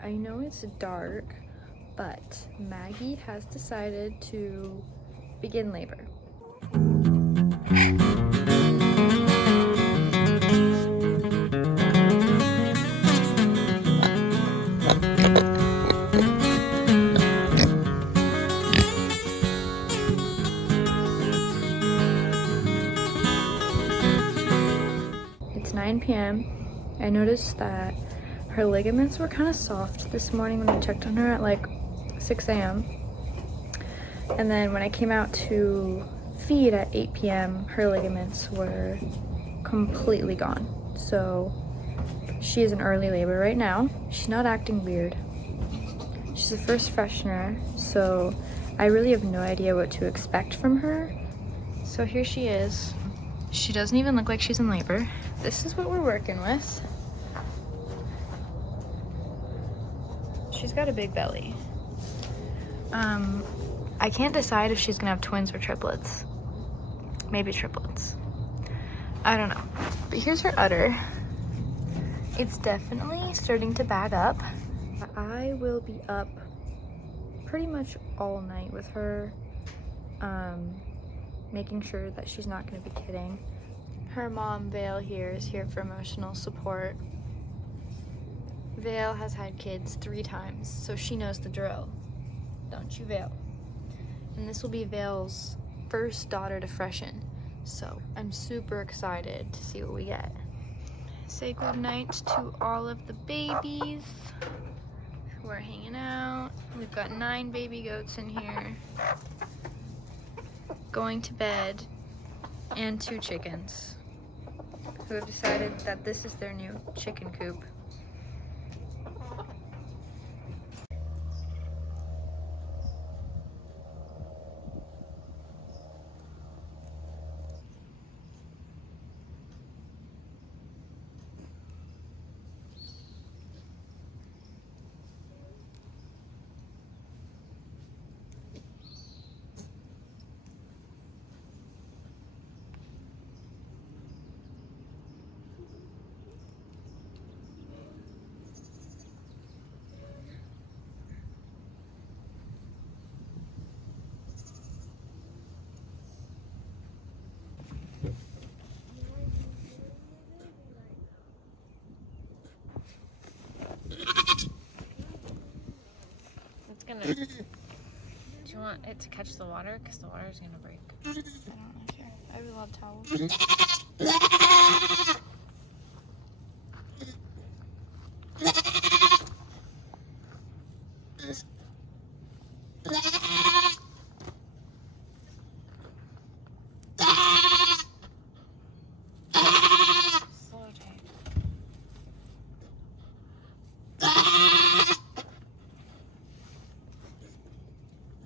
I know it's dark, but Maggie has decided to begin labor. It's 9 p.m. I noticed that her ligaments were kind of soft this morning when I checked on her at like 6 a.m. And then when I came out to feed at 8 p.m., her ligaments were completely gone. So she is in early labor right now. She's not acting weird. She's a first freshener, so I really have no idea what to expect from her. So here she is. She doesn't even look like she's in labor. This is what we're working with. She's got a big belly. I can't decide if she's gonna have twins or triplets. Maybe triplets. I don't know. But here's her udder. It's definitely starting to bag up. I will be up pretty much all night with her, making sure that she's not gonna be kidding. Her mom, Vale, here is here for emotional support. Vale has had kids 3 times, so she knows the drill. Don't you, Vale? And this will be Vale's first daughter to freshen, so I'm super excited to see what we get. Say good night to all of the babies who are hanging out. We've got 9 baby goats in here going to bed, and 2 chickens who have decided that this is their new chicken coop. Do you want it to catch the water? Because the water is going to break. I don't know, here. I have a lot of towels. Slow tape.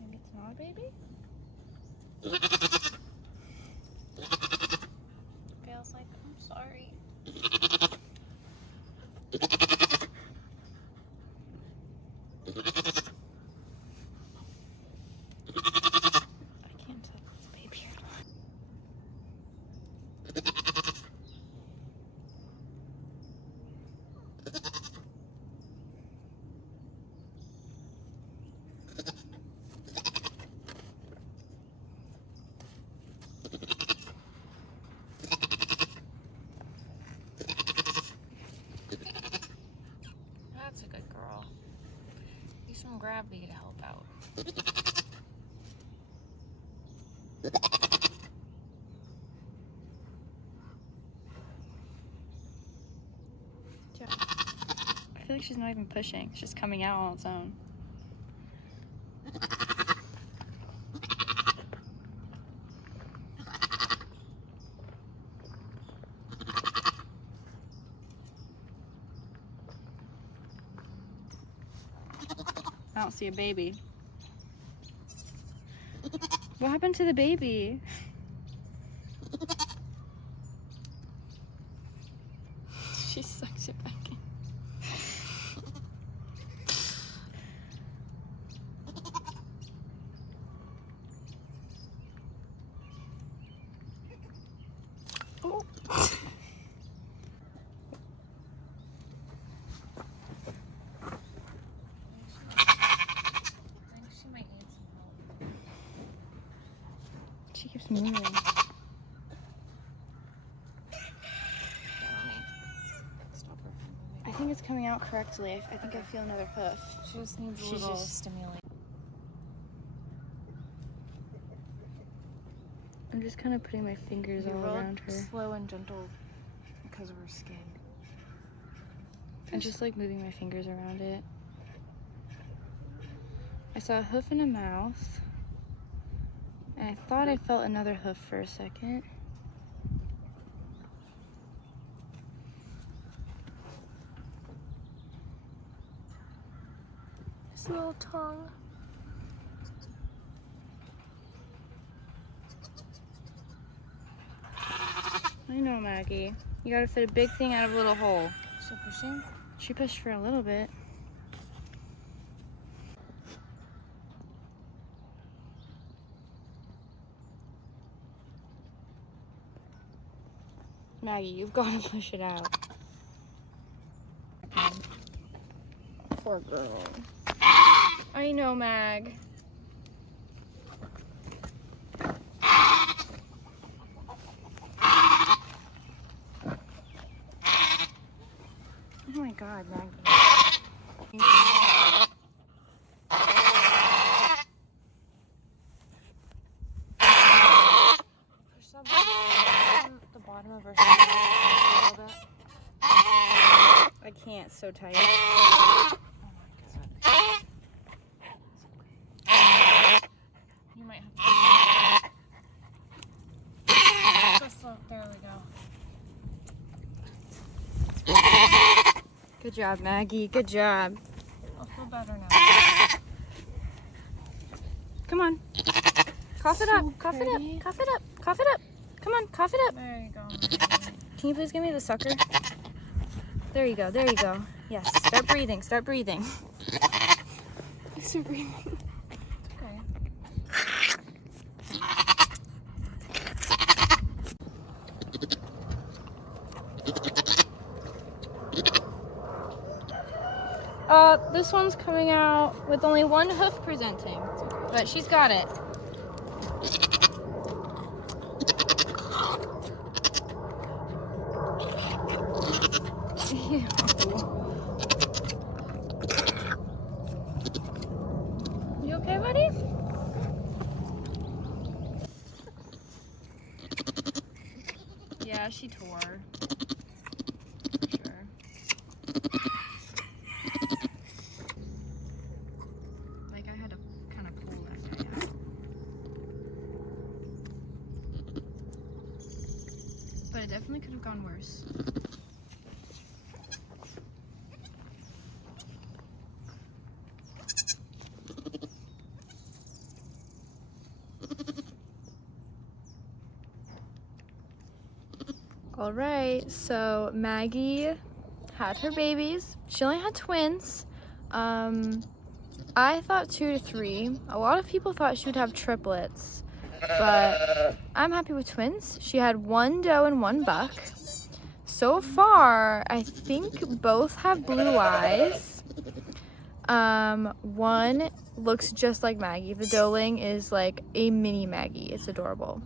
Maybe it's not a baby? Feels like, I'm sorry. I can't tell if it's a baby or not. That's a good girl. Use some gravity to help out. I feel like she's not even pushing. It's just coming out on its own. I don't see a baby. What happened to the baby? She sucks it back in. Oh. moving. Stop her from moving. I think it's coming out correctly. I think I feel another hoof. She just needs a She's little just- stimulation. I'm just kind of putting my fingers all around her. Slow and gentle because of her skin. I'm just like moving my fingers around it. I saw a hoof and a mouth. And I thought I felt another hoof for a second. Just a little tongue. I know, Maggie. You gotta fit a big thing out of a little hole. Still pushing? She pushed for a little bit. Maggie, you've got to push it out. Poor girl. I know, Mag. Oh my God, Maggie. Push that from the bottom of her stomach a little bit. I can't, so tight. Oh my God. You might have to go slow. There we go. Good job, Maggie. Good job. I'll feel better now. Come on. Cough it up. Cough it pretty. up. Cough it up. Cough it up. Come on, cough it up. There you go. Can you please give me the sucker? There you go. There you go. Yes. Start breathing. Start breathing. Start breathing. Okay. This one's coming out with only one hoof presenting, but she's got it. Ew. You okay, buddy? Yeah, she tore. For sure. Like, I had to kind of pull that guy out. But it definitely could have gone worse. All right, so Maggie had her babies. She only had twins. I thought 2 to 3. A lot of people thought she would have triplets, but I'm happy with twins. She had 1 doe and 1 buck. So far, I think both have blue eyes. One looks just like Maggie. The doeling is like a mini Maggie. It's adorable.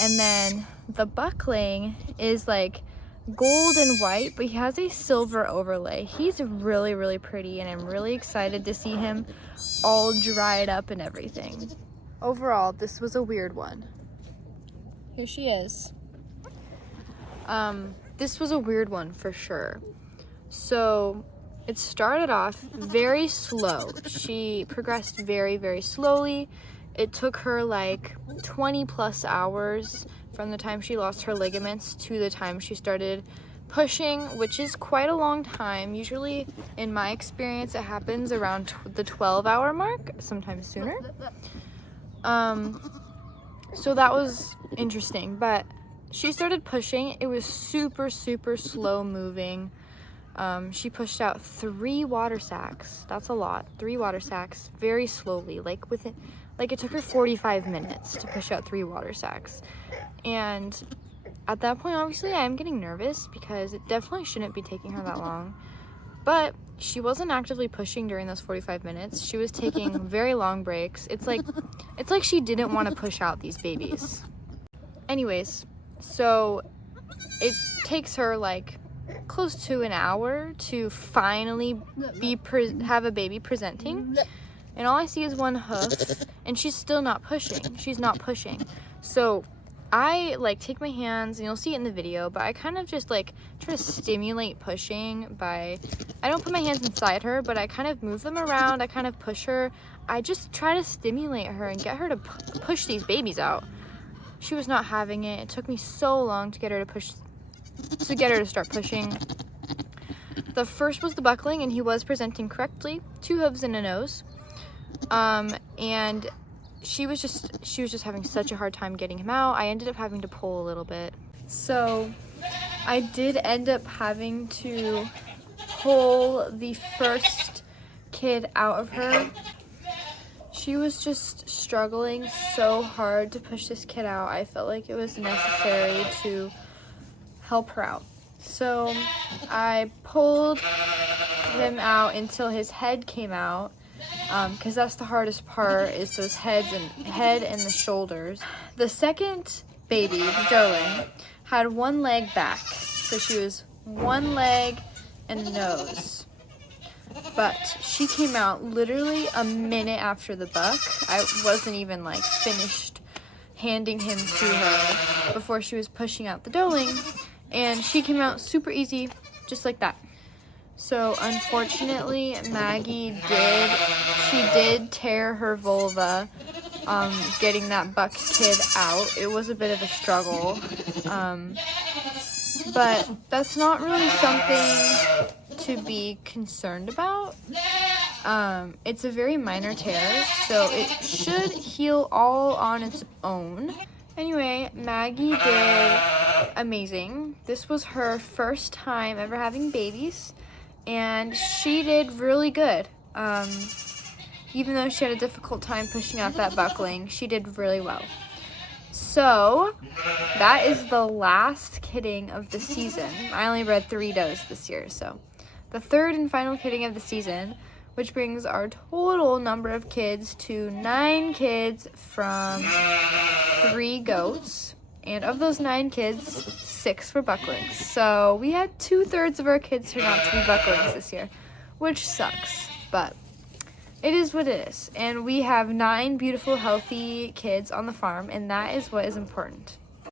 And then the buckling is like gold and white, but he has a silver overlay. He's really, really pretty, and I'm really excited to see him all dried up and everything. Overall, this was a weird one. Here she is. This was a weird one for sure. So it started off very slow. She progressed very, very slowly. It took her like 20 plus hours from the time she lost her ligaments to the time she started pushing, which is quite a long time. Usually, in my experience, it happens around the 12-hour mark, sometimes sooner. So that was interesting, but she started pushing. It was super, super slow moving. She pushed out 3 water sacks. That's a lot. 3 water sacks very slowly, like it took her 45 minutes to push out 3 water sacks. And at that point, obviously, I am getting nervous because it definitely shouldn't be taking her that long. But she wasn't actively pushing during those 45 minutes. She was taking very long breaks. It's like she didn't want to push out these babies. anyways, so it takes her like close to an hour to finally have a baby presenting, and all I see is one hoof, and she's still not pushing. She's not pushing. So I like take my hands, and you'll see it in the video, but I kind of just like try to stimulate pushing by, I don't put my hands inside her, but I kind of move them around. I kind of push her. I just try to stimulate her and get her to push these babies out. She was not having it. It took me so long to get her to start pushing. The first was the buckling, and he was presenting correctly, 2 hooves and a nose. And she was just having such a hard time getting him out. I ended up having to pull a little bit. So I did end up having to pull the first kid out of her. She was just struggling so hard to push this kid out. I felt like it was necessary to help her out. So I pulled him out until his head came out, because that's the hardest part, is those head and the shoulders. The second baby, the doeling, had one leg back, so she was one leg and nose. But she came out literally a minute after the buck. I wasn't even like finished handing him to her before she was pushing out the doeling, and she came out super easy, just like that. So unfortunately, Maggie did tear her vulva getting that buck kid out. It was a bit of a struggle, but that's not really something to be concerned about. It's a very minor tear, so it should heal all on its own. Anyway, Maggie did amazing. This was her first time ever having babies, and she did really good. Even though she had a difficult time pushing out that buckling, she did really well. So that is the last kidding of the season. I only bred 3 does this year, so the third and final kidding of the season, which brings our total number of kids to 9 kids from 3 goats. And of those 9 kids, 6 were bucklings. So we had 2/3 of our kids turn out to be bucklings this year, which sucks, but it is what it is. And we have 9 beautiful, healthy kids on the farm, and that is what is important.